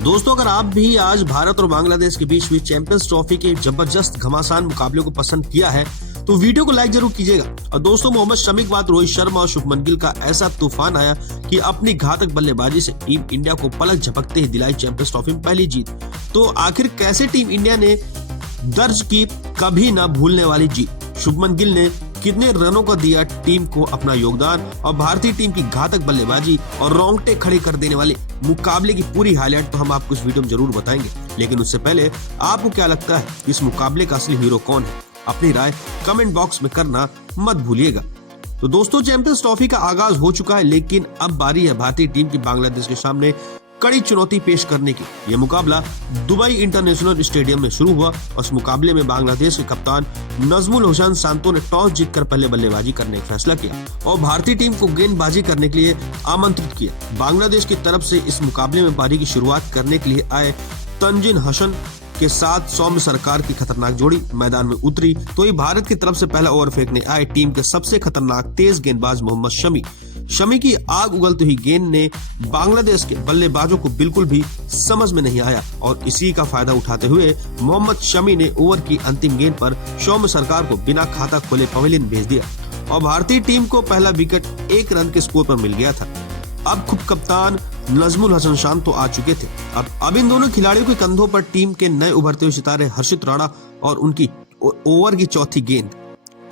तो दोस्तों, अगर आप भी आज भारत और बांग्लादेश के बीच हुई चैंपियंस ट्रॉफी के जबरदस्त घमासान मुकाबले को पसंद किया है तो वीडियो को लाइक जरूर कीजिएगा। और दोस्तों, मोहम्मद शमी के बाद रोहित शर्मा और शुभमन गिल का ऐसा तूफान आया कि अपनी घातक बल्लेबाजी से टीम इंडिया को पलक झपकते ही दिलाई चैंपियंस ट्रॉफी में पहली जीत। तो आखिर कैसे टीम इंडिया ने दर्ज की कभी न भूलने वाली जीत? शुभमन गिल ने कितने रनों का दिया टीम को अपना योगदान, और भारतीय टीम की घातक बल्लेबाजी और रोंगटे खड़े कर देने वाले मुकाबले की पूरी हाईलाइट तो हम आपको इस वीडियो में जरूर बताएंगे। लेकिन उससे पहले आपको क्या लगता है इस मुकाबले का असली हीरो कौन है? अपनी राय कमेंट बॉक्स में करना मत भूलिएगा। तो दोस्तों, चैंपियंस ट्रॉफी का आगाज हो चुका है, लेकिन अब बारी है भारतीय टीम की बांग्लादेश के सामने कड़ी चुनौती पेश करने की। यह मुकाबला दुबई इंटरनेशनल स्टेडियम में शुरू हुआ और इस मुकाबले में बांग्लादेश के कप्तान नजमुल हुसैन शांतो ने टॉस जीतकर पहले बल्लेबाजी करने का फैसला किया और भारतीय टीम को गेंदबाजी करने के लिए आमंत्रित किया। बांग्लादेश की तरफ से इस मुकाबले में पारी की शुरुआत करने के लिए आए तंजीन हसन के साथ सौम्य सरकार की खतरनाक जोड़ी मैदान में उतरी, तो ही भारत की तरफ से पहला ओवर फेंकने आए टीम के सबसे खतरनाक तेज गेंदबाज मोहम्मद शमी की आग उगलती हुई गेंद ने बांग्लादेश के बल्लेबाजों को बिल्कुल भी समझ में नहीं आया और इसी का फायदा उठाते हुए मोहम्मद शमी ने ओवर की अंतिम गेंद पर सौम्य सरकार को बिना खाता खोले पवेलियन भेज दिया और भारतीय टीम को पहला विकेट 1 रन के स्कोर पर मिल गया था। अब खुद कप्तान नजमुल हसन शांतो आ चुके थे। अब इन दोनों खिलाड़ियों के कंधों पर टीम के नए उभरते हुए सितारे हर्षित राणा और उनकी ओवर की चौथी गेंद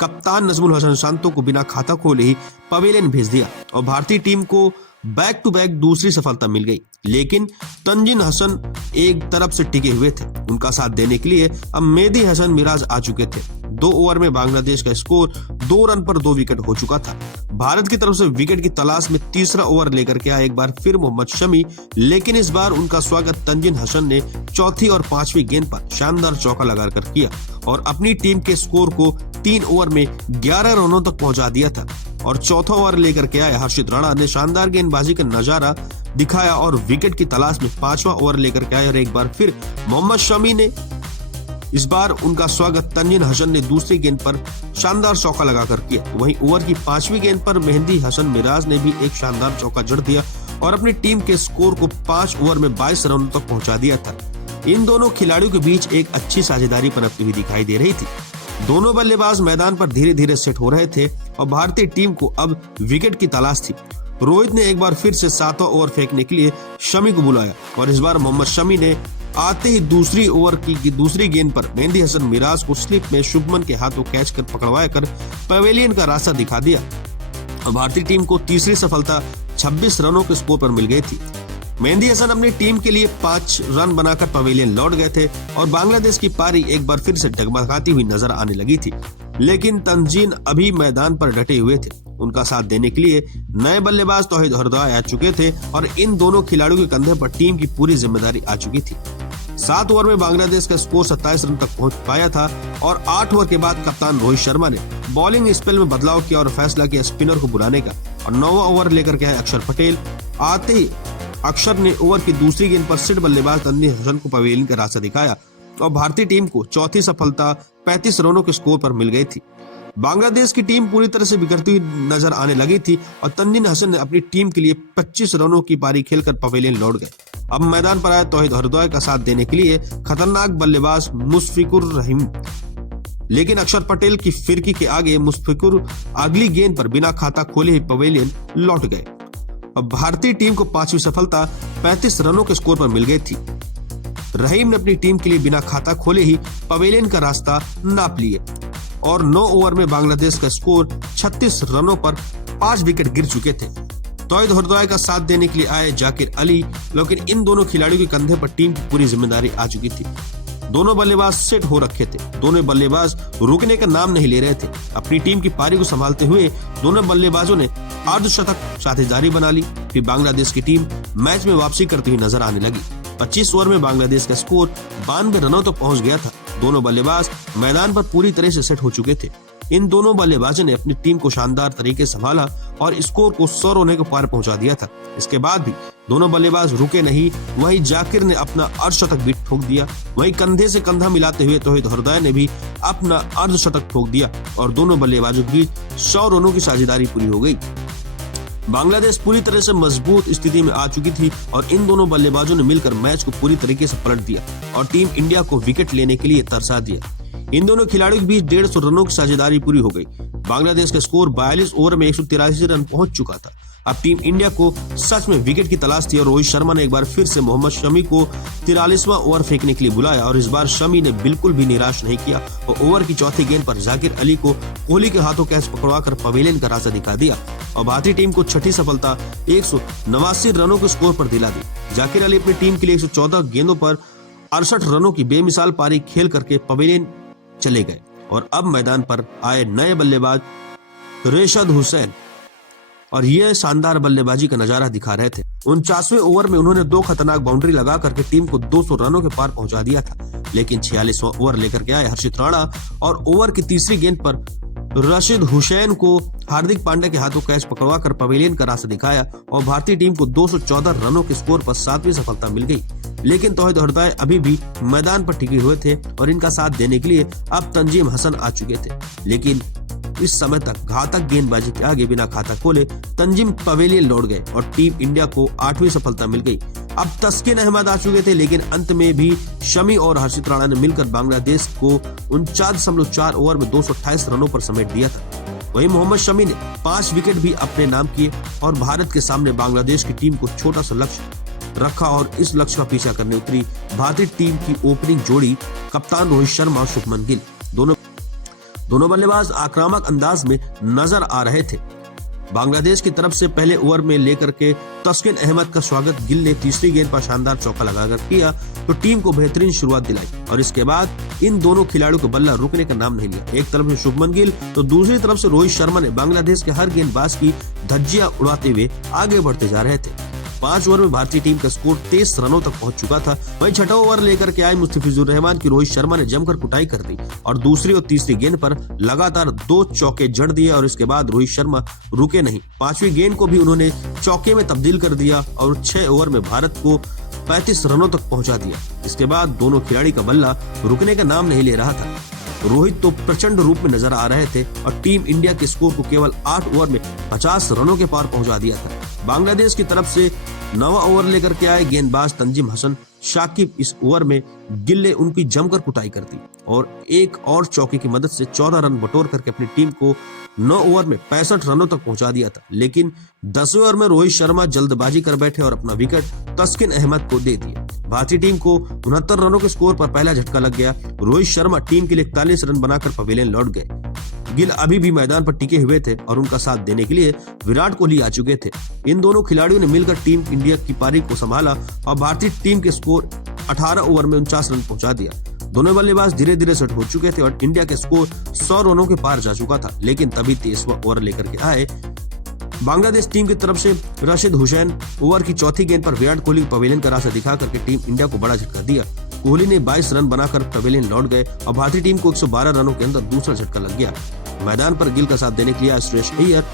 कप्तान नजमुल हसन शांतो को बिना खाता खोले ही पवेलियन भेज दिया और भारतीय टीम को बैक टू बैक दूसरी सफलता मिल गई। लेकिन तंजीन हसन एक तरफ से टिके हुए थे, उनका साथ देने के लिए अब मेहदी हसन मिराज आ चुके थे। 2 ओवर में बांग्लादेश का स्कोर 2 रन पर 2 विकेट हो चुका था। भारत की तरफ से विकेट की तलाश में तीसरा ओवर लेकर के आए एक बार फिर मोहम्मद शमी, लेकिन इस बार उनका स्वागत तंजीन हसन ने चौथी और 5वीं गेंद पर शानदार चौका लगाकर किया और अपनी टीम के स्कोर को 3 ओवर में 11 रनों तक पहुंचा दिया था। और चौथा ओवर लेकर के आए हर्षित राणा ने शानदार गेंदबाजी का नजारा दिखाया और विकेट की तलाश में 5वां ओवर लेकर के आए और एक बार फिर मोहम्मद शमी ने इस बार उनका स्वागत तंजीन हसन ने दूसरी गेंद पर शानदार चौका लगाकर किया। वहीं ओवर की 5वीं गेंद पर मेहदी हसन मिराज ने भी एक शानदार चौका जड़ दिया और अपनी टीम के स्कोर को 5 ओवर में 22 रनों तक पहुंचा दिया था। इन दोनों खिलाड़ियों के बीच एक अच्छी साझेदारी पनपती हुई दिखाई दे रही थी। दोनों बल्लेबाज मैदान पर धीरे धीरे सेट हो रहे थे और भारतीय टीम को अब विकेट की तलाश थी। रोहित ने एक बार फिर से 7वां ओवर फेंकने के लिए शमी को बुलाया और इस बार मोहम्मद शमी ने आते ही दूसरी ओवर की दूसरी गेंद पर मेहदी हसन मिराज को स्लिप में शुभमन के हाथों कैच कर पकड़वा कर पवेलियन का रास्ता दिखा दिया और भारतीय टीम को तीसरी सफलता 26 रनों के स्कोर पर मिल गई थी। मेहदी हसन अपनी टीम के लिए 5 रन बनाकर पवेलियन लौट गए थे और बांग्लादेश की पारी एक बार फिर से डगमगाती हुई नजर आने लगी थी। लेकिन तंजीन अभी मैदान पर डटे हुए थे, उनका साथ देने के लिए नए बल्लेबाज तौहीद हरदोई आ चुके थे और इन दोनों खिलाड़ियों के कंधे पर टीम की पूरी जिम्मेदारी आ चुकी थी। 7 ओवर में बांग्लादेश का स्कोर 27 रन तक पहुंच पाया था और 8 ओवर के बाद कप्तान रोहित शर्मा ने बॉलिंग स्पेल में बदलाव किया और फैसला किया स्पिनर को बुलाने का और 9वां ओवर लेकर के आए अक्षर पटेल। आते ही अक्षर ने ओवर की दूसरी गेंद पर सिट बल्लेबाज तंजीन हसन को पवेलियन का रास्ता दिखाया और भारतीय टीम को चौथी सफलता 35 रनों के स्कोर पर मिल गई थी। बांग्लादेश की टीम पूरी तरह से बिगड़ती हुई नजर आने लगी थी और तंजीन हसन ने अपनी टीम के लिए 25 रनों की पारी खेलकर पवेलियन लौट गए। अब मैदान पर आए तौहीद हरदोई का साथ देने के लिए खतरनाक बल्लेबाज मुशफिकुर रहीम, लेकिन अक्षर पटेल की फिरकी के आगे मुशफिकुर अगली गेंद पर बिना खाता खोले ही पवेलियन लौट गए। अब भारतीय टीम को 5वीं सफलता 35 रनों के स्कोर पर मिल गई थी। रहीम ने अपनी टीम के लिए बिना खाता खोले ही पवेलियन का रास्ता नाप लिए और 9 ओवर में बांग्लादेश का स्कोर 36 रनों पर 5 विकेट गिर चुके थे। तौहीद हरदोई का साथ देने के लिए आए जाकिर अली, लेकिन इन दोनों खिलाड़ियों के कंधे पर टीम की पूरी जिम्मेदारी आ चुकी थी। दोनों बल्लेबाज सेट हो रखे थे, दोनों बल्लेबाज रुकने का नाम नहीं ले रहे थे। अपनी टीम की पारी को संभालते हुए दोनों बल्लेबाजों ने अर्धशतक साझेदारी बना ली। फिर बांग्लादेश की टीम मैच में वापसी करती हुई नजर आने लगी। 25 ओवर में बांग्लादेश का स्कोर 92 रनों तक पहुंच गया था। दोनों बल्लेबाज मैदान पर पूरी तरह से सेट हो चुके थे। इन दोनों बल्लेबाजों ने अपनी टीम को शानदार तरीके से संभाला और स्कोर को 100 रनों के पार पहुंचा दिया था। इसके बाद भी दोनों बल्लेबाज रुके नहीं। वहीं जाकिर ने अपना अर्धशतक भी ठोक दिया, वहीं कंधे से कंधा मिलाते हुए तौहीद हरदोई ने भी अपना अर्धशतक ठोक दिया और दोनों बल्लेबाजों के बीच 100 रनों की साझेदारी पूरी हो गई। बांग्लादेश पूरी तरह से मजबूत स्थिति में आ चुकी थी और इन दोनों बल्लेबाजों ने मिलकर मैच को पूरी तरीके से पलट दिया और टीम इंडिया को विकेट लेने के लिए तरसा दिया। इन दोनों खिलाड़ियों के बीच 150 रनों की साझेदारी पूरी हो गई। बांग्लादेश का स्कोर 42 ओवर में 183 रन पहुंच चुका था। अब टीम इंडिया को सच में विकेट की तलाश थी और रोहित शर्मा ने एक बार फिर से मोहम्मद शमी को 43वां ओवर फेंकने के लिए बुलाया और इस बार शमी ने बिल्कुल भी निराश नहीं किया और ओवर की चौथी गेंद पर जाकिर अली को कोहली के हाथों कैच पकड़वाकर पवेलियन का रास्ता दिखा दिया और भारतीय टीम को छठी सफलता 189 रनों के स्कोर पर दिला दी। जाकिर अली अपनी टीम के लिए 114 गेंदों पर 68 रनों की बेमिसाल पारी खेल करके पवेलियन चले गए और अब मैदान पर आए नए बल्लेबाज रेशद हुसैन और ये शानदार बल्लेबाजी का नजारा दिखा रहे थे। 49वें ओवर में उन्होंने 2 खतरनाक बाउंड्री लगा करके टीम को 200 रनों के पार पहुंचा दिया था, लेकिन 46वां ओवर लेकर के आए हर्षित राणा और ओवर की तीसरी गेंद पर रशीद हुसैन को हार्दिक पांड्या के हाथों कैच पकड़वा कर पवेलियन का रास्ता दिखाया और भारतीय टीम को 214 रनों के स्कोर पर 7वीं सफलता मिल गई। लेकिन तौहीद हरदाई अभी भी मैदान पर टिके हुए थे और इनका साथ देने के लिए अब तंजीम हसन आ चुके थे, लेकिन इस समय तक घातक गेंदबाजी के आगे बिना खाता खोले तंजीम पवेलियन लौट गए और टीम इंडिया को 8वीं सफलता मिल गई। अब तस्किन अहमद आ चुके थे, लेकिन अंत में भी शमी और हर्षित राणा ने मिलकर बांग्लादेश को 49.4 ओवर में 228 रनों पर समेट दिया था। वहीं मोहम्मद शमी ने 5 विकेट भी अपने नाम किए और भारत के सामने बांग्लादेश की टीम को छोटा सा लक्ष्य रखा और इस लक्ष्य का पीछा करने उतरी भारतीय टीम की ओपनिंग जोड़ी कप्तान रोहित शर्मा और शुभमन गिल। दोनों बल्लेबाज आक्रामक अंदाज में नजर आ रहे थे। बांग्लादेश की तरफ से पहले ओवर में लेकर के तस्किन अहमद का स्वागत गिल ने तीसरी गेंद पर शानदार चौका लगाकर किया तो टीम को बेहतरीन शुरुआत दिलाई और इसके बाद इन दोनों खिलाड़ियों को बल्ला रुकने का नाम नहीं लिया। एक तरफ से शुभमन गिल तो दूसरी तरफ से रोहित शर्मा ने बांग्लादेश के हर गेंदबाज की धज्जियां उड़ाते हुए आगे बढ़ते जा रहे थे। 5 ओवर में भारतीय टीम का स्कोर 23 रनों तक पहुंच चुका था। वहीं छठा ओवर लेकर के आए मुस्तफिजुर रहमान की रोहित शर्मा ने जमकर कुटाई कर दी और दूसरी और तीसरी गेंद पर लगातार 2 चौके जड़ दिए और इसके बाद रोहित शर्मा रुके नहीं। 5वीं गेंद को भी उन्होंने चौके में तब्दील कर दिया और 6 ओवर में भारत को 35 रनों तक पहुंचा दिया। इसके बाद दोनों खिलाड़ी का बल्ला रुकने का नाम नहीं ले रहा था। रोहित तो प्रचंड रूप में नजर आ रहे थे और टीम इंडिया के स्कोर को केवल 8 ओवर में 50 रनों के पार पहुंचा दिया था। बांग्लादेश की तरफ से 9वां ओवर लेकर के आए गेंदबाज तंजीम हसन शाकिब इस ओवर में गिल ने उनकी जमकर कुटाई कर दी और एक और चौके की मदद से 14 रन बटोर करके अपनी टीम को 9 ओवर में 65 रनों तक पहुंचा दिया था। लेकिन 10वें ओवर में रोहित शर्मा जल्दबाजी कर बैठे और अपना विकेट तस्किन अहमद को दे दिया। भारतीय टीम को 69 रनों के स्कोर पर पहला झटका लग गया। रोहित शर्मा टीम के लिए 41 रन बनाकर पवेलियन लौट गए। गिल अभी भी मैदान पर टिके हुए थे और उनका साथ देने के लिए विराट कोहली आ चुके थे। इन दोनों खिलाड़ियों ने मिलकर टीम इंडिया की पारी को संभाला और भारतीय टीम के स्कोर 18 ओवर में 49 रन पहुंचा दिया। दोनों बल्लेबाज धीरे धीरे सेट हो चुके थे और इंडिया के स्कोर 100 रनों के पार जा चुका था। लेकिन तभी 23वां ओवर लेकर के आए बांग्लादेश टीम की तरफ से रशीद हुसैन ओवर की चौथी गेंद पर विराट कोहली पवेलियन का रास्ता दिखा करके टीम इंडिया को बड़ा झटका दिया। कोहली ने 22 रन बनाकर पवेलियन लौट गए और भारतीय टीम को 112 रनों के अंदर दूसरा झटका लग गया। मैदान पर गिल का साथ देने के लिए आया श्रेयस अय्यर,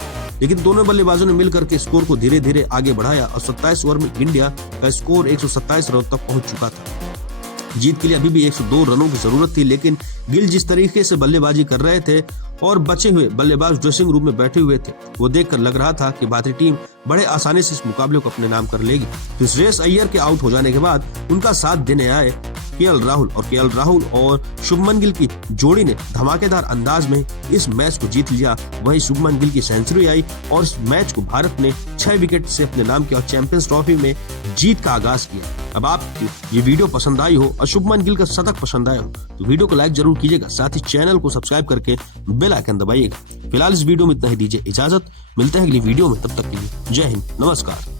लेकिन दोनों बल्लेबाजों ने मिलकर के स्कोर को धीरे धीरे आगे बढ़ाया और 27 ओवर में इंडिया का स्कोर 127 रनों तक पहुंच चुका था। जीत के लिए अभी भी 102 रनों की जरूरत थी, लेकिन गिल जिस तरीके से बल्लेबाजी कर रहे थे और बचे हुए बल्लेबाज ड्रेसिंग रूम में बैठे हुए थे, वो देखकर लग रहा था कि भारतीय टीम बड़े आसानी से इस मुकाबले को अपने नाम कर लेगी। तो श्रेयस अय्यर के आउट हो जाने के बाद उनका साथ देने आए केएल राहुल और शुभमन गिल की जोड़ी ने धमाकेदार अंदाज में इस मैच को जीत लिया। वहीं शुभमन गिल की सेंचुरी आई और इस मैच को भारत ने 6 विकेट से अपने नाम किया और चैंपियंस ट्रॉफी में जीत का आगाज किया। अब आपको ये वीडियो पसंद आई हो और शुभमन गिल का शतक पसंद आया हो तो वीडियो को लाइक जरूर कीजिएगा, साथ ही चैनल को सब्सक्राइब करके बेल आइकन दबाइएगा। फिलहाल इस वीडियो में इतना ही, दीजिए इजाजत। मिलते हैं अगली वीडियो में, तब तक के लिए जय हिंद, नमस्कार।